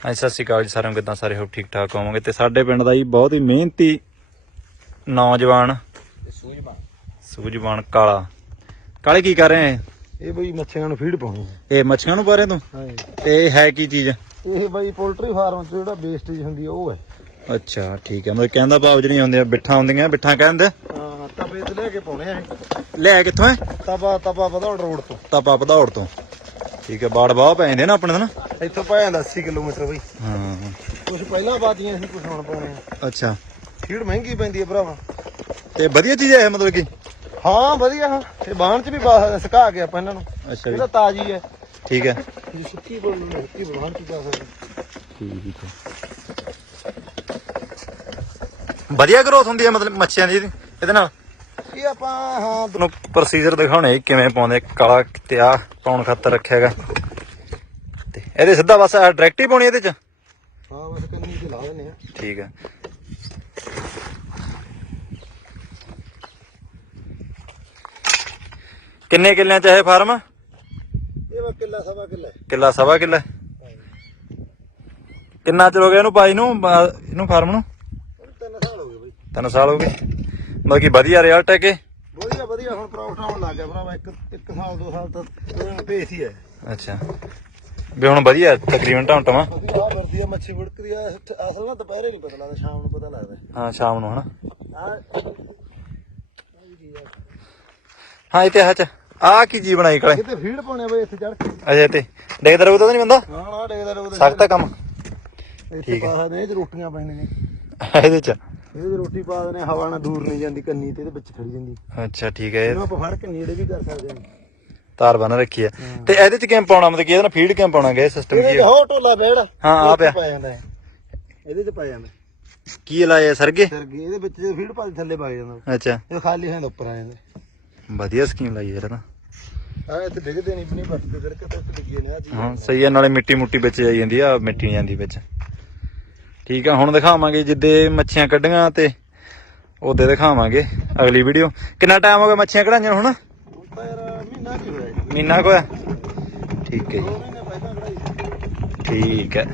ਹਾਂਜੀ ਸਤਿ ਸ਼੍ਰੀ ਅਕਾਲ ਜੀ ਸਾਰਿਆਂ ਨੂੰ ਕਿਦਾਂ ਸਾਰੇ ਹੋ? ਠੀਕ ਠਾਕ ਹੋਵੋਗੇ? ਤੇ ਸਾਡੇ ਪਿੰਡ ਦਾ ਜੀ ਬਹੁਤ ਹੀ ਮਿਹਨਤੀ ਨੌਜਵਾਨ ਸੂਝਵਾਨ। ਸੂਝਵਾਨ ਕਾਲਾ। ਕਾਲੇ ਕੀ ਕਰ ਰਹੇ ਹੈ? ਇਹ ਬਈ ਮੱਛੀਆਂ ਨੂੰ ਫੀਡ ਪਾਉਣੀ ਇਹ ਮੱਛੀਆਂ ਨੂੰ ਪਾ ਰਹੇ ਤੂੰ? ਇਹ ਹੈ ਕੀ ਚੀਜ਼? ਇਹ ਬਈ ਪੋਲਟਰੀ ਫਾਰਮ ਚ ਜਿਹੜਾ ਵੇਸਟੇਜ ਹੁੰਦੀ ਆ ਉਹ ਹੈ। ਅੱਛਾ ਠੀਕ ਹੈ। ਮਤਲਬ ਕਹਿੰਦਾ ਭਾਵ ਜਿਹੜੀਆਂ ਹੁੰਦੀਆਂ ਬਿੱਠਾਂ ਹੁੰਦੀਆਂ ਬਿੱਠਾਂ ਕਹਿੰਦੇ ਹਾਂ ਤਵੇ ਤੇ ਲੈ ਕੇ ਪਾਉਣੇ ਆ ਲੈ ਕਿੱਥੋਂ ਹੈ? ਤਵਾ ਤਵਾ ਵਧਾਉਣ ਰੋਡ ਤੋਂ। ਤਪਾ ਪਧੌੜ ਤੋਂ। ਠੀਕ ਹੈ ਬਾੜ ਬਾਹ ਪੈ ਜਾਂਦੇ ਨਾ ਆਪਣੇ ਤੋਂ ਨਾ? ਇੱਥੋਂ ਪੈ ਜਾਂਦਾ 80 ਕਿਲੋਮੀਟਰ ਬਈ। ਹਾਂ। ਕੁਝ ਪਹਿਲਾਂ ਬਾਤੀਆਂ ਸੀ ਕੁਝ ਹੁਣ ਪਾਉਣੇ ਅੱਛਾ। ਫੀਡ ਮਹਿੰਗੀ ਪੈਂਦੀ ਹੈ ਭਰਾਵਾ। ਤੇ ਵਧੀਆ ਚੀਜ਼ ਹੈ ਇਹ ਮਤਲਬ ਕਿ? ਹਾਂ ਵਧੀਆ ਹਾਂ ਇਹ ਬਾਣ ਚ ਵੀ ਬਾਹਰ ਸੁਕਾ ਕੇ ਆਪਾਂ ਇਹਨਾਂ ਨੂੰ। ਅੱਛਾ ਇਹ ਜੀ। ਤਾਂ ਤਾਜ਼ੀ ਹੈ ਠੀਕ ਹੈ। ਜੇ ਸੁੱਕੀ ਬੋਲਣੀ ਸੁੱਕੀ ਬਾਣ ਚ ਜਾ ਸਕਦੇ ਠੀਕ ਹੈ। ਵਧੀਆ ਗਰੋਥ ਹੁੰਦੀ ਹੈ ਮਤਲਬ ਮੱਛੀਆਂ ਦੀ ਇਹਦੀ- ਇਹਦੇ ਨਾਲ? ਆਪਾਂ ਹਾਂ ਤੁਹਾਨੂੰ ਪ੍ਰੋਸੀਜਰ ਦਿਖਾਉਣੇ ਜੀ ਕਿਵੇਂ ਪਾਉਂਦੇ ਕਾਲਾ ਤੇ ਆ ਪਾਉਣ ਖਾਤਰ ਰੱਖਿਆ ਹੈਗਾ। ਤੇ ਇਹਦੇ ਸਿੱਧਾ ਬਸ ਡਾਇਰੈਕਟ ਹੀ ਪਾਉਣੀ ਇਹਦੇ ਚ? ਹਾਂ ਬਸ ਕੰਨੀ ਤੇ ਲਾ ਦਿੰਦੇ ਆ। ਠੀਕ ਹੈ ਕਿੰਨੇ ਕਿੱਲਿਆਂ ਚ ਇਹ ਫਾਰਮ? ਇਹ ਵਾ ਕਿੱਲਾ ਸਵਾ ਕਿੱਲਾ। ਕਿੱਲਾ ਸਵਾ ਕਿੱਲਾ। ਕਿੰਨਾ ਚਿਰ ਹੋ ਗਿਆ ਇਹਨੂੰ ਪਾਈ ਨੂੰ ਬ- ਇਹਨੂੰ ਫਾਰਮ ਨੂੰ? ਹੁਣ ਤਿੰਨ ਸਾਲ ਹੋ ਗਏ ਬਈ। ਤਿੰਨ ਸਾਲ ਹੋ ਗਏ। ਮਤਲਬ ਕਿ ਵਧੀਆ ਰਿਜ਼ਲਟ ਹੈ ਕਿ ਵਧੀਆ ਵਧੀਆ ਹੁਣ ਪ੍ਰੋਫਿਟ ਆਉਣ ਲੱਗ ਗਿਆ ਭਰਾਵਾ ਇੱਕ ਇੱਕ ਸਾਲ ਦੋ ਸਾਲ ਤੱਕ ਪੇਸ ਹੀ ਹੈ। ਅੱਛਾ। ਵੀ ਹੁਣ ਵਧੀਆ ਤਕਰੀਬਨ ਢਾਂਟਵਾ ਵਧੀਆ ਆ ਵਰਦੀ ਆ ਮੱਛੀ ਵੜਕਦੀ ਆ ਅਸਲ ਨਾਲ ਦੁਪਹਿਰੇ ਨਹੀਂ ਪਤਾ ਲੱਗਦਾ ਸ਼ਾਮ ਨੂੰ ਪਤਾ ਲੱਗਦਾ। ਹਾਂ ਸ਼ਾਮ ਨੂੰ ਹਨਾ? ਹਾਂ ਇਤਿਹਾਸ ਚ ਆ ਕੀ ਜੀ ਬਣਾਈ ਕਲੇ? ਕਿਤੇ ਫੀਡ ਪਾਉਣੇ ਬਈ ਇੱਥੇ ਚੜ ਕੇ। ਅਜੇ ਤੇ ਦੇਖਦਾ ਰਹੂ ਤਾਂ ਨਹੀਂ ਬੰਦਾ? ਨਾ ਨਾ ਡੇਗਦਾ ਰੋਗ ਸਖਤ ਹੈ ਕੰਮ। ਇੱਥੇ ਠੀਕ ਹੈ। ਇਹ 'ਚ ਰੋਟੀਆਂ ਪੈਣੀਆਂ। ਨੇ ਇਹਦੇ ਚ। ਇਹਦੇ ਰੋਟੀ ਪਾ ਦਨੇ ਹਵਾ ਨਾਲ ਦੂਰ ਨਹੀਂ ਜਾਂਦੀ ਕੰਨੀ ਤੇ ਇਹਦੇ ਵਿੱਚ ਖੜੀ ਜਾਂਦੀ। ਅੱਛਾ ਠੀਕ ਹੈ। ਇਹ ਇਹਨੂੰ ਆਪਾਂ ਫੜ ਕੇ ਨੇੜੇ ਵੀ ਕਰ ਸਕਦੇ ਹਾਂ। ਤਾਰ ਬਨ ਰੱਖੀ ਹੈ। ਤੇ ਇਹਦੇ ਚ ਕਿਵੇਂ ਪਾਉਣਾ? ਮਤਲਬ ਕਿ ਇਹਦਾ ਫੀਡ ਕਿਵੇਂ ਪਾਉਣਾ ਗੇ ਸਿਸਟਮ ਕੀ ਇਹਦੇ 'ਚ? ਹੈ ਹੋ ਟੋਲਾ ਬੇੜ। ਹਾਂ, ਆ ਪਿਆ। ਜਾਂਦਾ ਹੈ ਇਹਦੇ 'ਚ ਪਾ ਜਾਂਦਾ। ਕੀ ਲਾਇਆ ਸਰਗੇ ਸਰਗੀ ਇਹਦੇ ਵਿੱਚ ਜੇ ਫੀਡ ਪਾ ਥੱਲੇ ਪਾ ਜਾਂਦਾ ਅੱਛਾ। ਇਹ ਖਾਲੀ ਹੁੰਦਾ ਉੱਪਰ ਆ ਜਾਂਦਾ। ਵਧੀਆ ਸਕੀਮ ਲਾਈ ਯਾਰ ਤਾਂ। ਆ ਇੱਥੇ ਡਿੱਗਦੇ ਨਹੀਂ ਬਣੀ ਬੱਟ ਤੇ ਕਰਕੇ ਤਾਂ ਡਿੱਗੇ ਨੇ ਹਾਂ ਸਹੀ ਹੈ ਨਾਲੇ ਮਿੱਟੀ ਮੁੱਟੀ ਵਿੱਚ ਜਾਈ ਜਾਂਦੀ ਆ ਮਿੱਟੀ ਨਹੀਂ ਜਾਂਦੀ ਵਿੱਚ। ਠੀਕ ਆ, ਹੁਣ ਦਿਖਾਵਾਂਗੇ ਜਿੱਦੇ ਮੱਛੀਆਂ ਕੱਢੀਆਂ ਤੇ ਉਹਦੇ ਦਿਖਾਵਾਂਗੇ ਅਗਲੀ ਵੀਡੀਓ ਕਿੰਨਾ ਟਾਈਮ ਹੋ ਗਿਆ ਮੱਛੀਆਂ ਕਢਾਈਆਂ ਨੂੰ ਹੁਣ? ਹੁਣ ਮਹੀਨਾ ਹੋਇਆ। ਕੁ ਠੀਕ ਹੈ ਜੀ। ਠੀਕ ਹੈ।